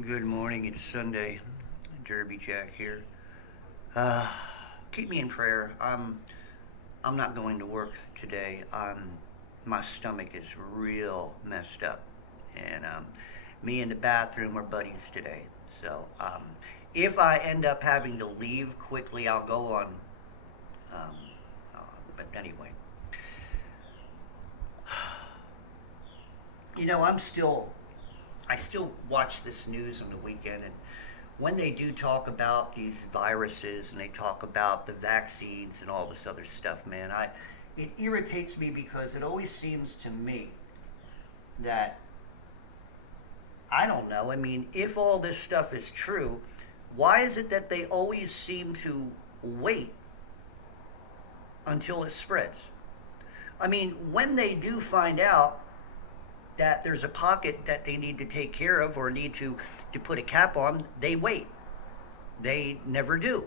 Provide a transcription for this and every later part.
Good morning. It's Sunday. Derby Jack here. Uh, Keep me in prayer. I'm not going to work today. My stomach is real messed up, and me and the bathroom are buddies today. So if I end up having to leave quickly, I'll go on. Um, but anyway, I still watch this news on the weekend, and when they do talk about these viruses and they talk about the vaccines and all this other stuff, man, it irritates me because it always seems to me that I don't know. I mean, if all this stuff is true, why is it that they always seem to wait until it spreads? I mean, when they do find out that there's a pocket that they need to take care of or need to put a cap on, they wait. They never do.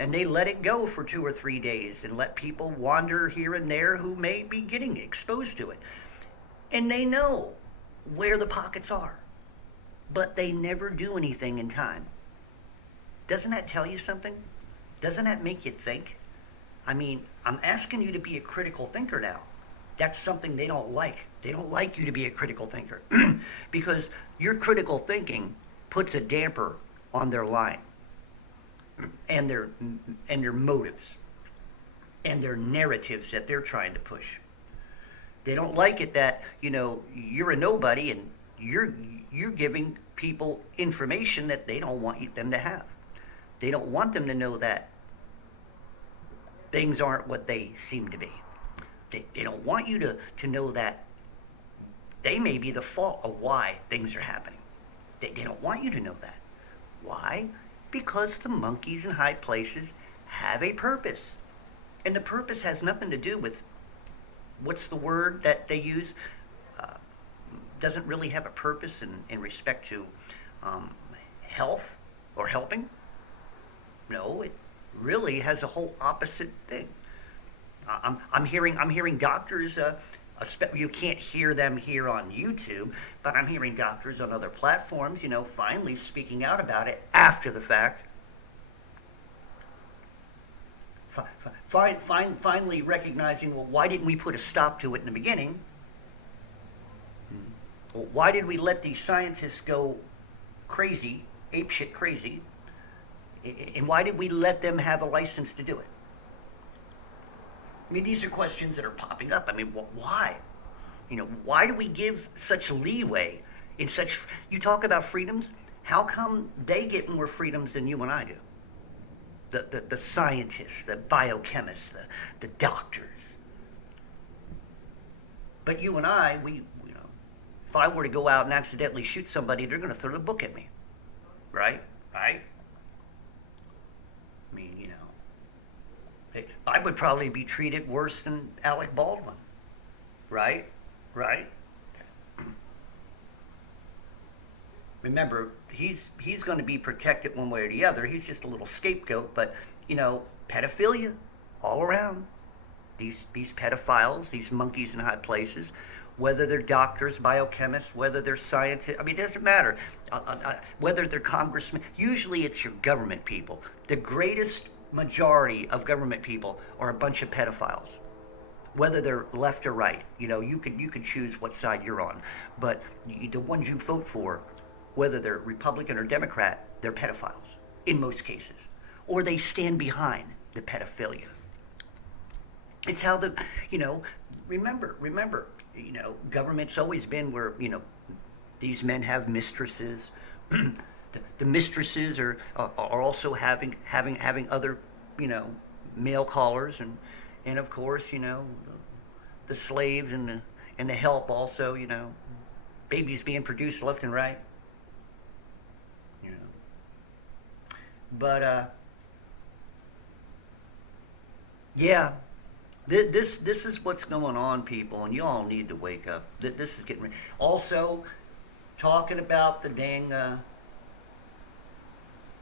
And they let it go for 2 or 3 days and let people wander here and there who may be getting exposed to it. And they know where the pockets are, but they never do anything in time. Doesn't that tell you something? Doesn't that make you think? I mean, I'm asking you to be a critical thinker now. That's something they don't like. They don't like you to be a critical thinker because your critical thinking puts a damper on their lying and their motives and their narratives that they're trying to push. They don't like it that, you're a nobody and you're giving people information that they don't want them to have. They don't want them to know that things aren't what they seem to be. They don't want you to know that they may be the fault of why things are happening. They don't want you to know that. Why? Because the monkeys in high places have a purpose. And the purpose has nothing to do with what's the word that they use? Doesn't really have a purpose in respect to health or helping. No, it really has a whole opposite thing. I'm hearing doctors. You can't hear them here on YouTube, but I'm hearing doctors on other platforms. Finally speaking out about it after the fact. Finally recognizing, well, why didn't we put a stop to it in the beginning? Well, why did we let these scientists go crazy, apeshit crazy? And why did we let them have a license to do it? I mean, these are questions that are popping up. I mean, why? Why do we give such leeway in such... You talk about freedoms. How come they get more freedoms than you and I do? The scientists, the biochemists, the doctors. But you and I, if I were to go out and accidentally shoot somebody, they're going to throw the book at me. Right? Right? I mean, I would probably be treated worse than Alec Baldwin. Right? Right? Remember, he's going to be protected one way or the other. He's just a little scapegoat. But, pedophilia all around. These pedophiles, these monkeys in high places, whether they're doctors, biochemists, whether they're scientists, I mean, it doesn't matter. Whether they're congressmen, usually it's your government people. The greatest majority of government people are a bunch of pedophiles, whether they're left or right. You could choose what side you're on, but the ones you vote for, whether they're Republican or Democrat, they're pedophiles in most cases, or they stand behind the pedophilia. It's how remember, government's always been where, these men have mistresses. The mistresses are also having other, male callers, and of course, the slaves and the help also, babies being produced left and right, But yeah, this is what's going on, people, and you all need to wake up. This is getting also talking about the dang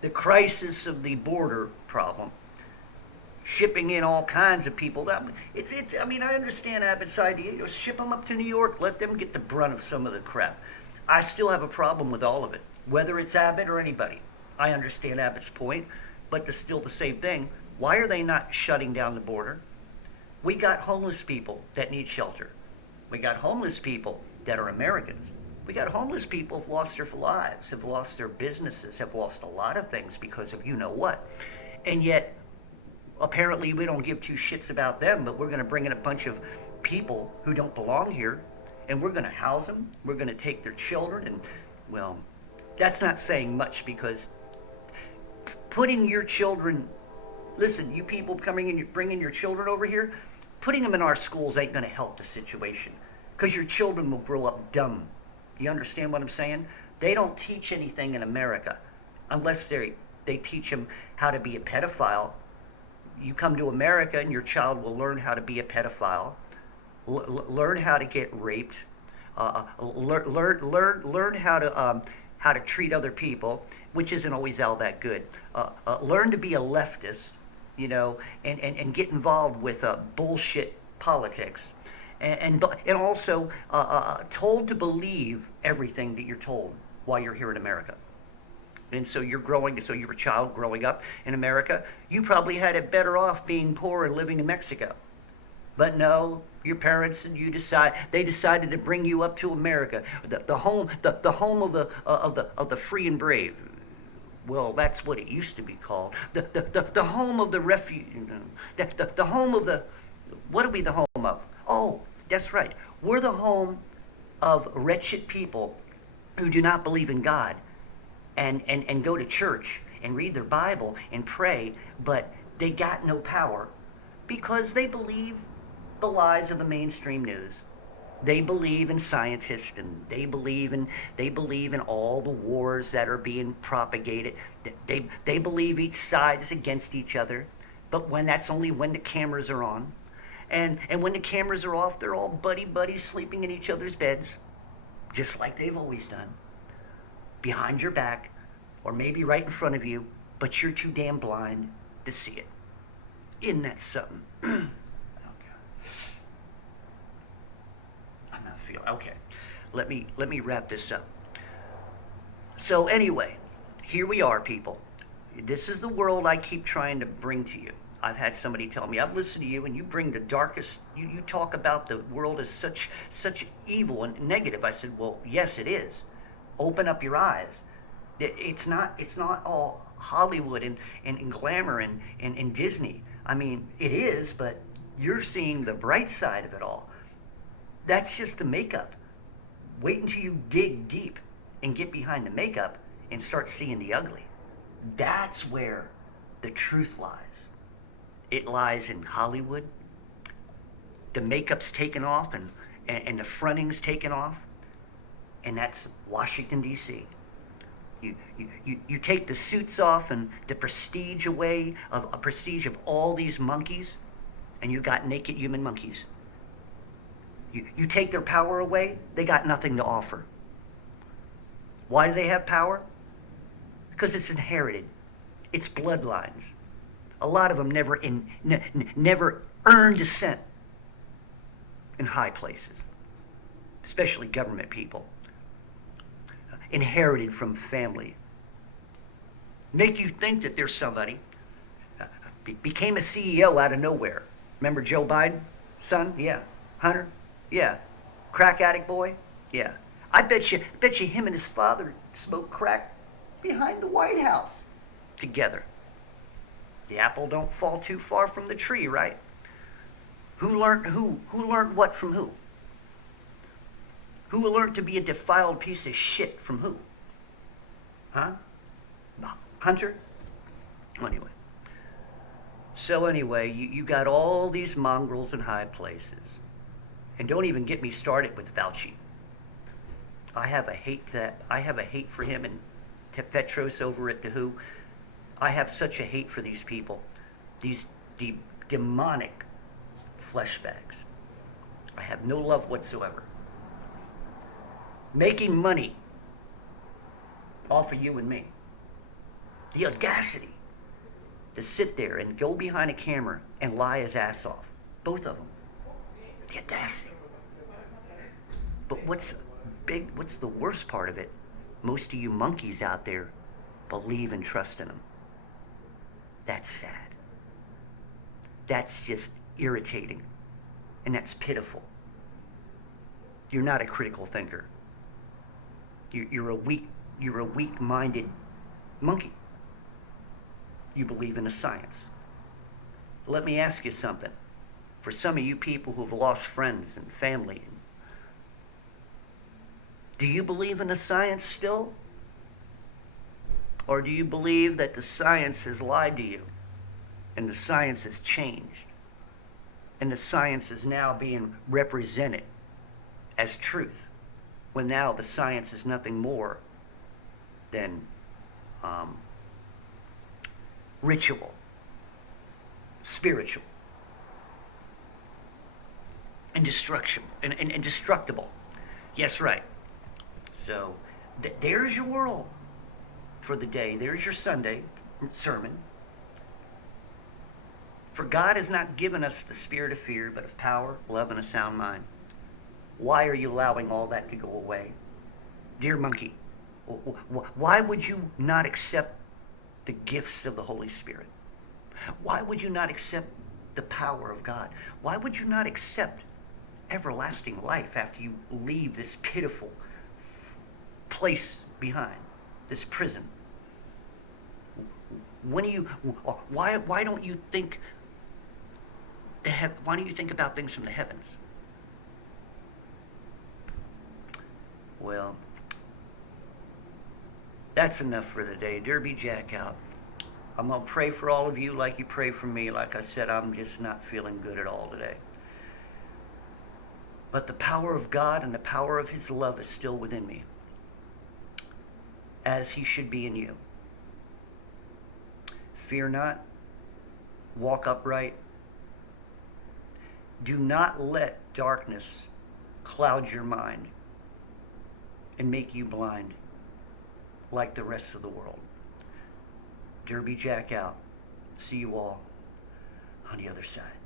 the crisis of the border problem, shipping in all kinds of people. I mean, I understand Abbott's idea. Ship them up to New York, let them get the brunt of some of the crap. I still have a problem with all of it, whether it's Abbott or anybody. I understand Abbott's point, but it's still the same thing. Why are they not shutting down the border? We got homeless people that need shelter. We got homeless people that are Americans. We got homeless people who've lost their lives, have lost their businesses, have lost a lot of things because of you know what. And yet, apparently we don't give two shits about them, but we're going to bring in a bunch of people who don't belong here, and we're going to house them. We're going to take their children, and, well, that's not saying much because putting your children, listen, you people coming in, bringing your children over here, putting them in our schools ain't going to help the situation because your children will grow up dumb. You understand what I'm saying? They don't teach anything in America unless they teach them how to be a pedophile. You come to America and your child will learn how to be a pedophile, learn how to get raped, learn how to treat other people, which isn't always all that good. Learn to be a leftist, you know, and get involved with bullshit politics. And also told to believe everything that you're told while you're here in America. And so you're a child growing up in America, you probably had it better off being poor and living in Mexico. But no, your parents and they decided to bring you up to America, the home of the free and brave. Well, that's what it used to be called. The home of the refuge, the home of the, what are we the home of? Oh, that's right. We're the home of wretched people who do not believe in God and go to church and read their Bible and pray, but they got no power because they believe the lies of the mainstream news. They believe in scientists and they believe in all the wars that are being propagated. They believe each side is against each other, but that's only when the cameras are on. And when the cameras are off, they're all buddy sleeping in each other's beds, just like they've always done, behind your back, or maybe right in front of you, but you're too damn blind to see it. Isn't that something? Okay, let me wrap this up. So anyway, here we are, people. This is the world I keep trying to bring to you. I've had somebody tell me, I've listened to you and you bring the darkest, you talk about the world as such evil and negative. I said, well, yes, it is. Open up your eyes. It's not all Hollywood and glamour and Disney. I mean, it is, but you're seeing the bright side of it all. That's just the makeup. Wait until you dig deep and get behind the makeup and start seeing the ugly. That's where the truth lies. It lies in Hollywood. The makeup's taken off and the fronting's taken off. And that's Washington, D.C. You take the suits off and the prestige away of a prestige of all these monkeys, and you got naked human monkeys. You take their power away, they got nothing to offer. Why do they have power? Because it's inherited. It's bloodlines. A lot of them never earned descent in high places, especially government people. Inherited from family. Make you think that there's somebody. Became a CEO out of nowhere. Remember Joe Biden? Son? Yeah. Hunter? Yeah. Crack addict boy? Yeah. I bet you him and his father smoked crack behind the White House together. The apple don't fall too far from the tree, right? Who learned what from who? Who learned to be a defiled piece of shit from who? Huh? Hunter? Anyway, you got all these mongrels in high places. And don't even get me started with Fauci. I have a hate for him and Tedros over at the WHO. I have such a hate for these people, these demonic flesh bags. I have no love whatsoever. Making money off of you and me. The audacity to sit there and go behind a camera and lie his ass off. Both of them. The audacity. But what's what's the worst part of it? Most of you monkeys out there believe and trust in him. That's sad. That's just irritating. And that's pitiful. You're not a critical thinker. You're a weak-minded monkey. You believe in a science. Let me ask you something. For some of you people who've lost friends and family, do you believe in a science still? Or do you believe that the science has lied to you and the science has changed and the science is now being represented as truth, when now the science is nothing more than ritual, spiritual, and destruction, and destructible. Yes, right. So there's your world for the day. There's your Sunday sermon. For God has not given us the spirit of fear, but of power, love, and a sound mind. Why are you allowing all that to go away? Dear monkey, why would you not accept the gifts of the Holy Spirit? Why would you not accept the power of God? Why would you not accept everlasting life after you leave this pitiful place behind, this prison? Why don't you think why don't you think about things from the heavens? Well, that's enough for the day. Derby Jack out. I'm going to pray for all of you like you pray for me. Like I said, I'm just not feeling good at all today. But the power of God and the power of his love is still within me, as he should be in you. Fear not. Walk upright. Do not let darkness cloud your mind and make you blind like the rest of the world. Derby Jack out. See you all on the other side.